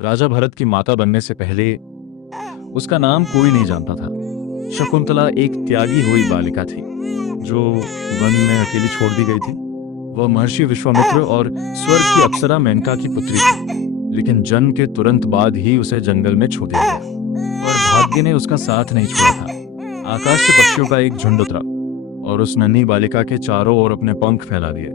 राजा भरत की माता बनने से पहले उसका नाम कोई नहीं जानता था। शकुंतला एक त्यागी हुई बालिका थी जो वन में अकेली छोड़ दी गई थी। वह महर्षि विश्वामित्र और स्वर्ग की अप्सरा मेनका की पुत्री थी, लेकिन जन्म के तुरंत बाद ही उसे जंगल में छोड़ दिया गया और भाग्य ने उसका साथ नहीं छोड़ा था। आकाश से पक्षियों का एक झुंड उतरा और उस नन्ही बालिका के चारों ओर अपने पंख फैला दिए,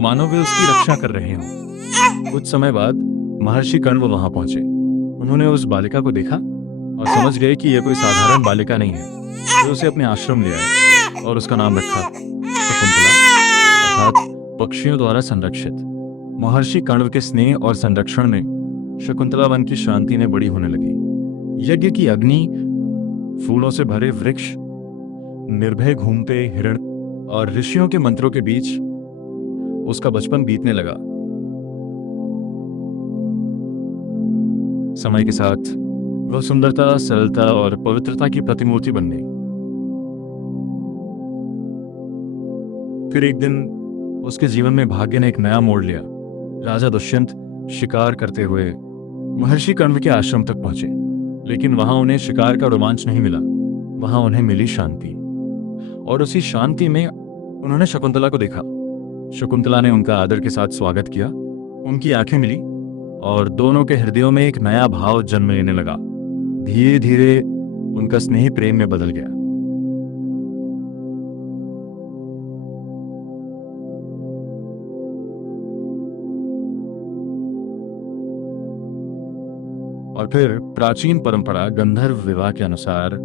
मानो वे उसकी रक्षा कर रहे हों। कुछ समय बाद महर्षि कण्व वहां पहुंचे। उन्होंने उस बालिका को देखा और समझ गए कि यह कोई साधारण बालिका नहीं है। वे उसे अपने आश्रम ले आए और उसका नाम रखा शकुंतला, अर्थात पक्षियों द्वारा संरक्षित। महर्षि कण्व के स्नेह और संरक्षण में शकुंतला वन की शांति में बड़ी होने लगी। यज्ञ की अग्नि, फूलों से भरे वृक्ष, निर्भय घूमते हिरण और ऋषियों के मंत्रों के बीच उसका बचपन बीतने लगा। समय के साथ वह सुंदरता, सरलता और पवित्रता की प्रतिमूर्ति बन गई। फिर एक दिन उसके जीवन में भाग्य ने एक नया मोड़ लिया। राजा दुष्यंत शिकार करते हुए महर्षि कण्व के आश्रम तक पहुंचे, लेकिन वहां उन्हें शिकार का रोमांच नहीं मिला। वहां उन्हें मिली शांति, और उसी शांति में उन्होंने शकुंतला को देखा। शकुंतला ने उनका आदर के साथ स्वागत किया। उनकी आंखें मिली और दोनों के हृदयों में एक नया भाव जन्म लेने लगा। धीरे धीरे उनका स्नेह प्रेम में बदल गया। और फिर प्राचीन परंपरा गंधर्व विवाह के अनुसार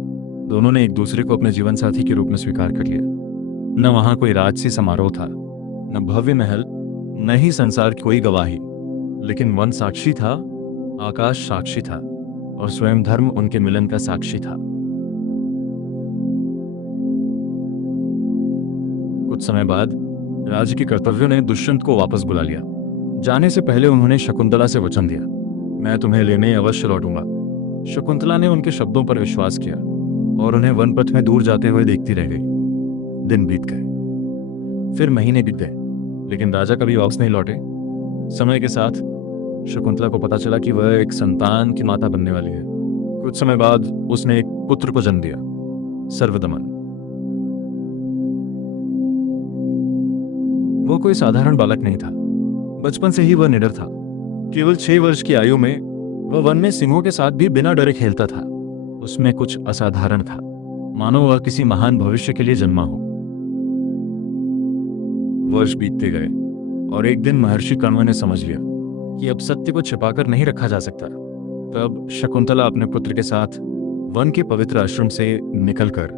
दोनों ने एक दूसरे को अपने जीवन साथी के रूप में स्वीकार कर लिया। न वहां कोई राजसी समारोह था, न भव्य महल, न ही संसार की कोई गवाही, लेकिन वन साक्षी था, आकाश साक्षी था और स्वयं धर्म उनके मिलन का साक्षी था। कुछ समय बाद राज्य के कर्तव्यों ने दुष्यंत को वापस बुला लिया। जाने से पहले उन्होंने शकुंतला से वचन दिया, मैं तुम्हें लेने अवश्य लौटूंगा। शकुंतला ने उनके शब्दों पर विश्वास किया और उन्हें वन पथ में दूर जाते हुए देखती रह गई। दिन बीत गए, फिर महीने बीत गए, लेकिन राजा कभी वापस नहीं लौटे। समय के साथ शकुंतला को पता चला कि वह एक संतान की माता बनने वाली है। कुछ समय बाद उसने एक पुत्र को जन्म दिया, सर्वदमन। वो कोई साधारण बालक नहीं था। बचपन से ही वह निडर था। केवल 6 वर्ष की आयु में वह वन में सिंहों के साथ भी बिना डरे खेलता था। उसमें कुछ असाधारण था, मानो वह किसी महान भविष्य के लिए जन्मा हो। वर्ष बीतते गए और एक दिन महर्षि कण्व ने समझ लिया कि अब सत्य को छिपाकर नहीं रखा जा सकता। तब शकुंतला अपने पुत्र के साथ वन के पवित्र आश्रम से निकलकर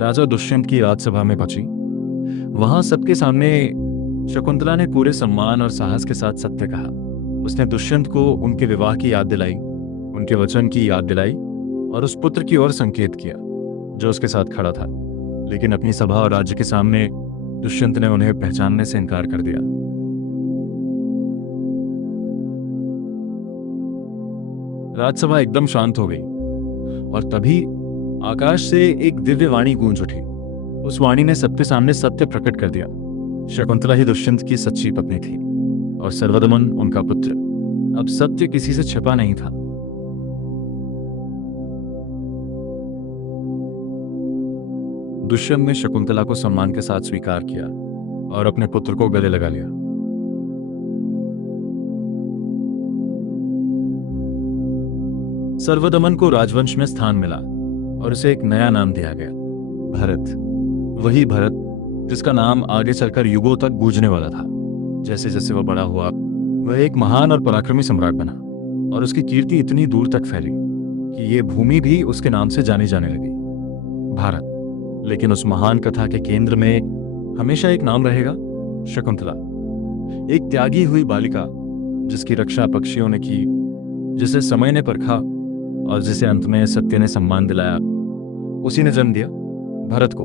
राजा दुष्यंत की राजसभा में पहुंची। वहां सबके सामने शकुंतला ने पूरे सम्मान और साहस के साथ सत्य कहा। उसने दुष्यंत को उनके विवाह की याद दिलाई, उनके वचन की याद दिलाई और उस पुत्र की ओर संकेत किया जो उसके साथ खड़ा था। लेकिन अपनी सभा और राज्य के सामने दुष्यंत ने उन्हें पहचानने से इनकार कर दिया। राजसभा एकदम शांत हो गई और तभी आकाश से एक दिव्य वाणी गूंज उठी। उस वाणी ने सबके सामने सत्य प्रकट कर दिया। शकुंतला ही दुष्यंत की सच्ची पत्नी थी और सर्वदमन उनका पुत्र। अब सत्य किसी से छिपा नहीं था। दुष्यंत ने शकुंतला को सम्मान के साथ स्वीकार किया और अपने पुत्र को गले लगा लिया। सर्वदमन को राजवंश में स्थान मिला और उसे एक नया नाम दिया गया, भरत। वही भरत जिसका नाम आगे चलकर युगों तक गूंजने वाला था। जैसे जैसे वह बड़ा हुआ, वह एक महान और पराक्रमी सम्राट बना और उसकी कीर्ति इतनी दूर तक फैली कि ये भूमि भी उसके नाम से जानी जाने लगी, भारत। लेकिन उस महान कथा के केंद्र में हमेशा एक नाम रहेगा, शकुंतला। एक त्यागी हुई बालिका जिसकी रक्षा पक्षियों ने की, जिसे समय ने परखा और जिसे अंत में सत्य ने सम्मान दिलाया। उसी ने जन्म दिया भरत को।